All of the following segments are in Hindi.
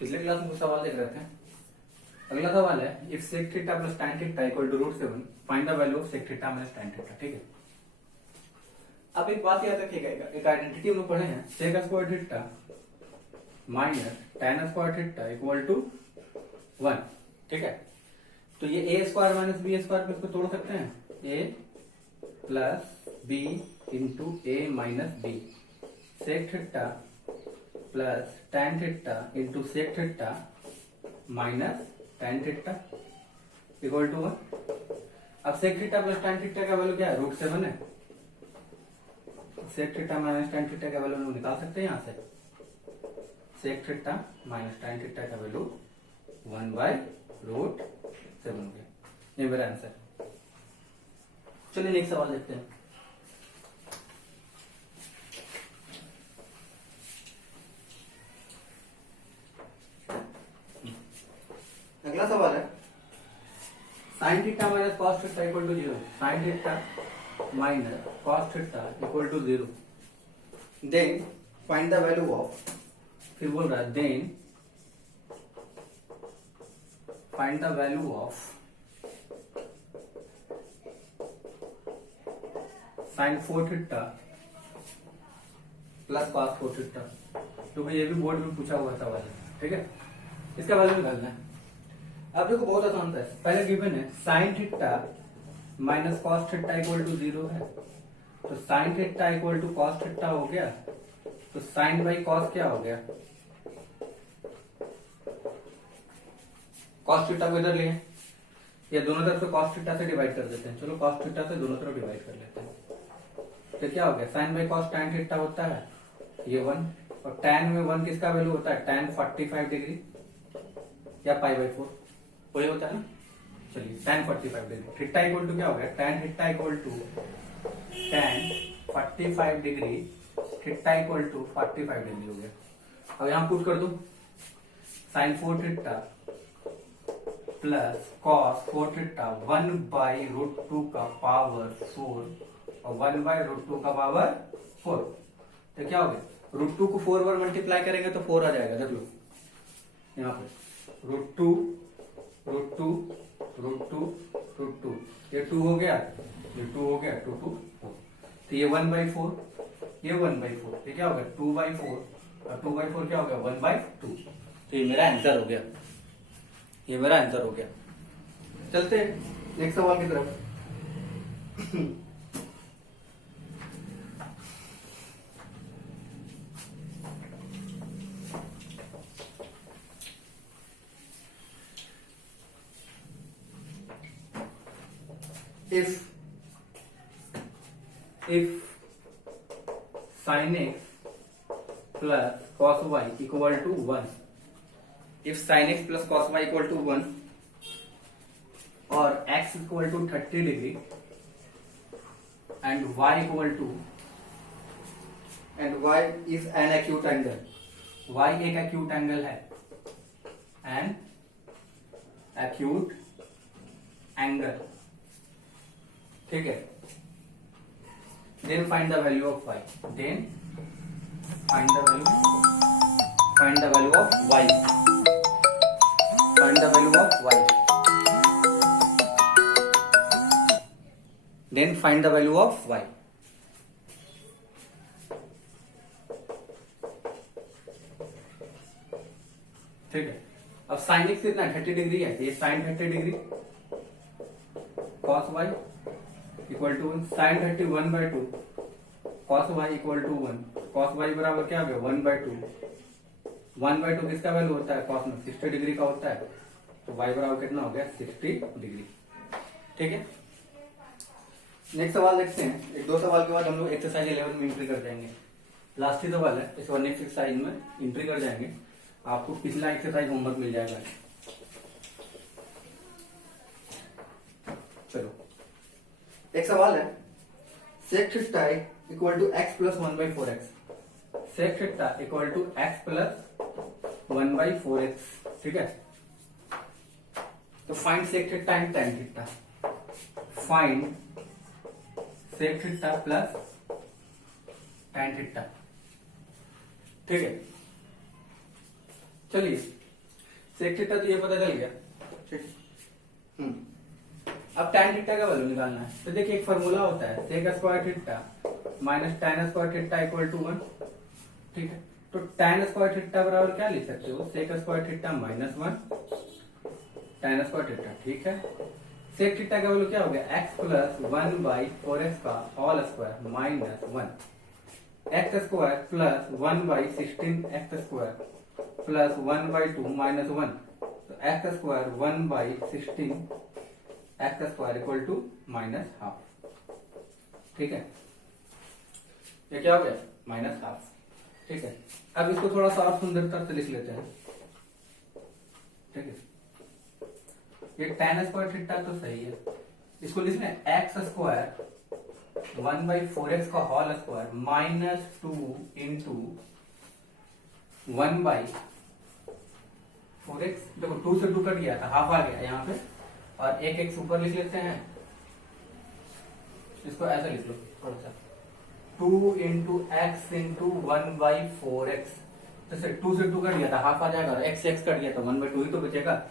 पिछले क्लास में कुछ सवाल देख रहे थे। अगला सवाल है if sec theta plus tan theta equal to √7 find the value of sec theta minus tan theta. ठीक है, अब एक बात याद रखिएगा, एक आइडेंटिटी हम लोग पढ़े हैं, sec square theta minus tan square theta equal to 1। ठीक है, तो ये A square minus B square पे इसको तोड़ सकते हैं, A plus B into A minus B, sec theta plus tan theta into sec theta minus tan theta equal to 1। अब sec theta plus tan theta का वैल्यू क्या है, √7 है। Sec theta minus tan theta का वैल्यू निकाल सकते हैं यहाँ से, sec theta minus tan theta का वैल्यू 1/√7 हो गया। ये मेरा आंसर। चलिए नेक्स्ट सवाल देखते हैं। अगला सवाल है sine theta minus cos theta equal to 0, sine theta minus cos theta equal to 0, then find the value of, फिर बोल रहा है then find the value of sine 4 theta plus cos 4 theta. तो भाई ये भी बोर्ड में पूछा हुआ सवाल है। ठीक है, इसका वैल्यू निकालना है। अब देखो बहुत आसान है, पहले गिवन है sine theta minus cos theta equal to 0 है, तो sine theta equal to cos theta हो गया, तो साइन बाई कॉस क्या हो गया, कॉस थीटा को इधर लिए, या दोनों तरफ से कॉस थीटा से डिवाइड कर देते हैं। चलो कॉस थीटा से दोनों तरफ डिवाइड कर लेते हैं, तो क्या हो गया, sine by cos tan theta होता है ये 1, और tan में 1 किसका वैल्यू होता है, tan 45 डिग्री या π/4 वही होता है ना। चलिए tan 45 degree, theta equal to क्या हो गया, tan theta equal to tan 45 degree, theta equal to 45 degree हो गया। अब यहां पुट कर दूं, sine 4 theta plus cos 4 theta 1/√2 का पावर 4 और 1/√2 का पावर 4, तो क्या हो गया, √2 को 4 बार मल्टीप्लाई करेंगे तो 4 आ जाएगा। देख लो यहाँ पे √2 ये 2 हो गया, ये 2 हो गया, 2 2 4, तो ये 1/4, ये 1/4, ये क्या हो गया 2/4, और 2/4 क्या हो गया 1/2। तो ये मेरा आंसर हो गया, ये मेरा आंसर हो गया। चलते नेक्स्ट सवाल की तरफ। if sin x plus cos y equal to 1, if sin x plus cos y equal to 1 और x equal to 30 degree and y equal to, and y is an acute angle, y एक acute angle है, an acute angle। ठीक है, then find the value of y, then find the value of y, find the value of y, then find the value of y। ठीक है, अब साइन एक्स कितना 30 डिग्री है, ये sine 30 degree, cos Y equal to 1, sine 30 1/2, cos Y equal to 1, cos Y बराबर क्या हो गया 1/2, 1/2 किसका वैल्यू होता है, कॉस में 60 डिग्री का होता है, तो वाई बराबर कितना हो गया 60 डिग्री। ठीक है, नेक्स्ट सवाल देखते हैं। एक दो सवाल के बाद हम लोग एक्सरसाइज 11 में एंट्री कर जाएंगे। लास्ट ही सवाल है, इस नेक्स्ट एक्सरसाइज में एंट्री कर जाएंगे, आपको पिछला एक्सरसाइज होमवर्क मिल जाएगा। चलो एक सवाल है, sec theta equal to x plus 1/4x, sec theta equal to x plus 1/4x। ठीक है, तो find sec theta and tan theta, find sec theta plus tan theta. ठीक है, चलिए सेक थीटा तो ये पता चल गया, ठीक। अब tan थीटा का वैल्यू निकालना है। तो देखिए एक फॉर्मूला होता है sec square theta minus tan square theta equal to 1, ठीक है। तो tan स्क्वायर थीटा बराबर क्या लिख सकते हो, sec square theta minus 1 tan square theta, ठीक है। सेक थीटा का वैल्यू क्या हो गया, x प्लस 1/4x का whole square minus 1 x square plus 1/16 x square plus 1/2 minus 1, तो x square 1/16 x square equal to minus half, ठीक है। ये क्या हो गया, माइनस हाफ, ठीक है। अब इसको थोड़ा सा और सुंदरता से लिख लेते हैं, ठीक है। ये tan स्क्वायर थीटा तो सही है, इसको लिखना है x स्क्वायर 1/4x का whole square minus 2 into 1/4x, देखो 2 से 2 कट गया था, हाफ आ गया यहाँ पे, और एक x ऊपर लिख लेते हैं, इसको ऐसा लिख लो थोड़ा सा, 2 इंटू एक्स इंटू 1/4x, जैसे 2 से 2 कट गया था, हाफ आ जाएगा, x x कट गया था, 1/2 ही तो बचेगा।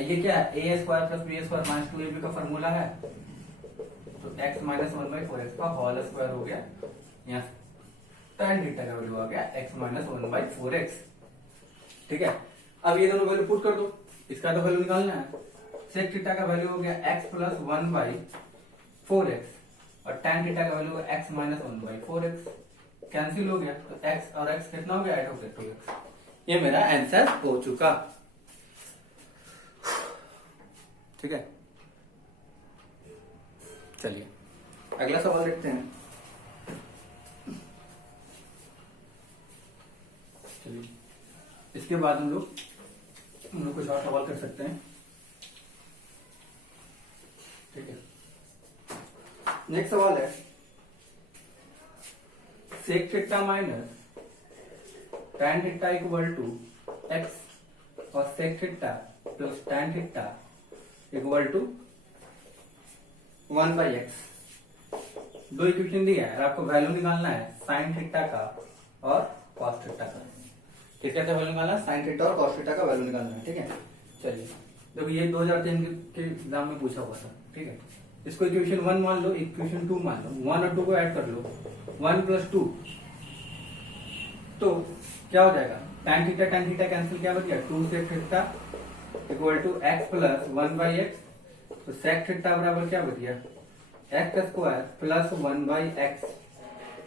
ये क्या है, a square plus b square minus 2ab का फॉर्मूला है, तो x माइनस 1/4x का होल स्क्वायर हो गया, यहाँ tan थीटा का वैल्यू आ गया x माइनस 1/4x, ठीक है। अब ये दोनों वैल्यू पुट कर दो, इसका तो वैल्यू निकालना है। सेक थीटा का वैल्यू हो गया x प्लस 1/4x और tan थीटा का वैल्यू हो x माइनस 1/4x, कैंसिल हो गया, तो x और x कितना हो गया, ऐड हो गया 2x। ये मेरा आंसर हो चुका, ठीक है। चलिए अगला सवाल देखते हैं। चलिए इसके बाद हम लोग कुछ और सवाल कर सकते हैं, ठीक है। नेक्स्ट सवाल है sec theta minus tan theta equal to x और sec theta plus tan theta equal to 1/x, दो इक्वेशन दिया है, आपको वैल्यू निकालना है साइन थीटा का और कॉस थीटा का, ठीक है। वैल्यू निकालना है साइन थीटा और कॉस थीटा का वैल्यू निकालना है, ठीक है। चलिए देखो ये 2003 के एग्जाम में पूछा हुआ था, ठीक है। इसको इक्वेशन 1 मान लो, इक्वेशन 2 मान लो, 1 और 2 को ऐड कर लो, 1 प्लस 2, तो क्या हो जाएगा, tan थीटा कैंसिल, क्या बच गया 2 sec theta equal to x plus 1/x, तो सेक थीटा बराबर क्या बच गया, x स्क्वायर प्लस 1/x,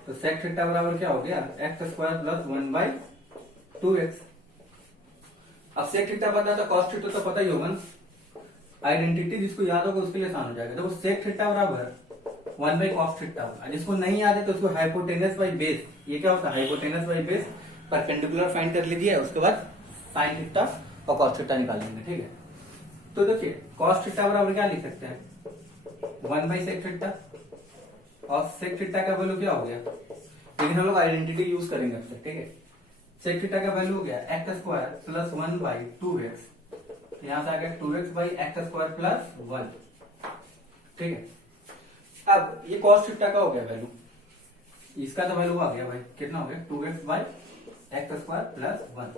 तो सेक थीटा बराबर क्या हो गया, x स्क्वायर प्लस 1/2x। अब सेक थीटा पता था, कॉस थीटा तो पता ही होगा, आइडेंटिटी जिसको याद होगा उसके लिए आसान हो जाएगा। देखो सेक थीटा बराबर 1/cos थीटा होगा, जिसको नहीं याद है तो उसको हाइपोटेनस बाई बेस, ये क्या होता है hypotenuse by base, perpendicular find कर लीजिए, उसके बाद साइन थीटा और कॉस थीटा निकाल लेंगे, ठीक है। तो देखिए कॉस थीटा बराबर क्या लिख सकते हैं 1/सेक थीटा, और सेक थीटा का वैल्यू क्या हो गया, लेकिन हम लोग आइडेंटिटी यूज करेंगे अब से, ठीक है। सेक थीटा का वैल्यू हो गया x स्क्वायर प्लस 1/2x, यहां से आ गया 2x/x स्क्वायर प्लस 1, ठीक है। अब ये कॉस थीटा का हो गया वैल्यू, इसका तो वैल्यू आ गया भाई, कितना हो गया 2x/x स्क्वायर प्लस 1।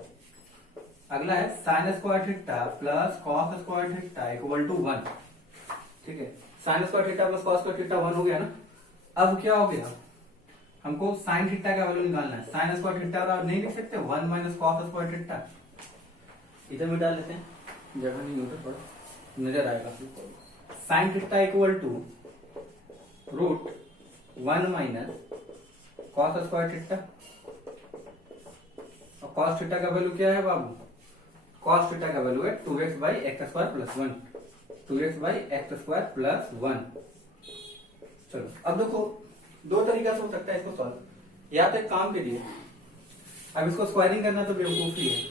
अगला है sine square theta plus cos square theta equal to 1, ठीक है। Sine square theta plus cos square theta 1 हो गया ना। अब क्या हो गया, हमको साइन थीटा का वैल्यू निकालना है, साइन स्क्वायर थीटा और नहीं लिख सकते 1 माइनस कॉस स्क्वायर थीटा, इधर मिटा लेते हैं, जगह नहीं होता थोड़ा नजर आएगा। Sine theta equal to root 1 minus cos square theta, और कॉस थीटा का वैल्यू क्या है बाबू, कॉस थीटा का वैल्यू है 2x/x square plus 1, 2x/x square plus 1। चलो अब देखो दो तरीका से हो सकता है इसको सॉल्व, या तो एक काम कीजिए, अब इसको स्क्वायरिंग करना तो बेवकूफी है,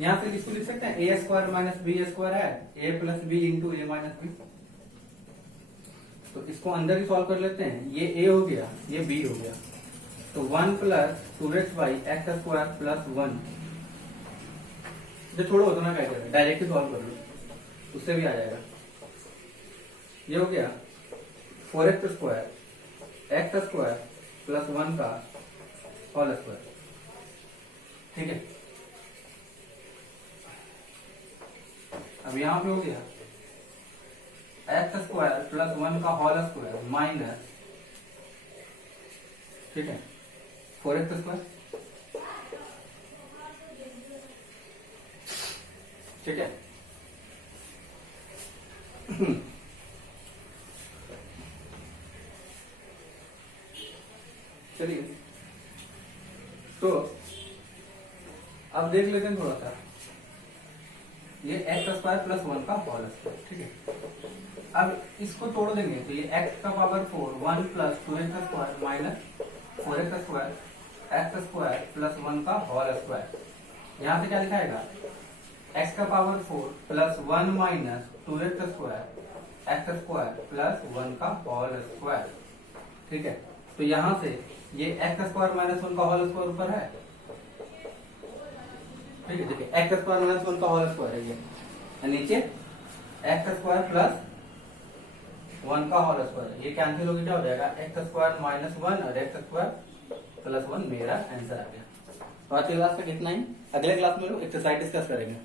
यहां से इसको लिख सकते हैं ए स्क्वायर माइनस बी स्क्वायर है, ए plus B into A minus B, तो इसको अंदर ही सॉल्व कर लेते हैं, ये ए हो गया ये बी हो गया, तो 1 प्लस 2x/x स्क्वायर प्लस 1, जो छोड़ो उतना क्या करें, डायरेक्ट ही सॉल्व कर लो, उससे भी आ जाएगा। ये हो गया 4x square x square plus 1 का होल स्क्वायर, ठीक है। अब यहाँ पे हो गया एक्स स्क्वायर प्लस 1 का होल स्क्वायर माइनस, ठीक है, 4x स्क्वायर, ठीक है। चलिए, तो अब देख लेते हैं थोड़ा सा, ये एक्स स्क्वायर प्लस 1 का होल स्क्वायर, ठीक है। अब इसको तोड़ देंगे तो ये एक्स का power 4 1 plus 2x square minus 4x square x square plus 1 का होल स्क्वायर, यहाँ से क्या लिखाएगा एक्स का power 4 plus 1 minus 2x square x square plus 1 का होल स्क्वायर, ठीक है। तो यहाँ से ये एक्स स्क्वायर माइनस 1 का होल स्क्वायर ऊपर है, ठीक है, देखिए एक्स स्क्वायर माइनस 1 का होल स्क्वायर है ये, नीचे एक्स स्क्वायर प्लस 1 का होल स्क्वायर, ये कैंसिल होकर क्या हो जाएगा एक्स स्क्वायर माइनस 1 और एक्स स्क्वायर प्लस 1, मेरा आंसर आ गया। तो आज की क्लास का कितना ही, अगले क्लास में लोग एक्सरसाइज डिस्कस करेंगे।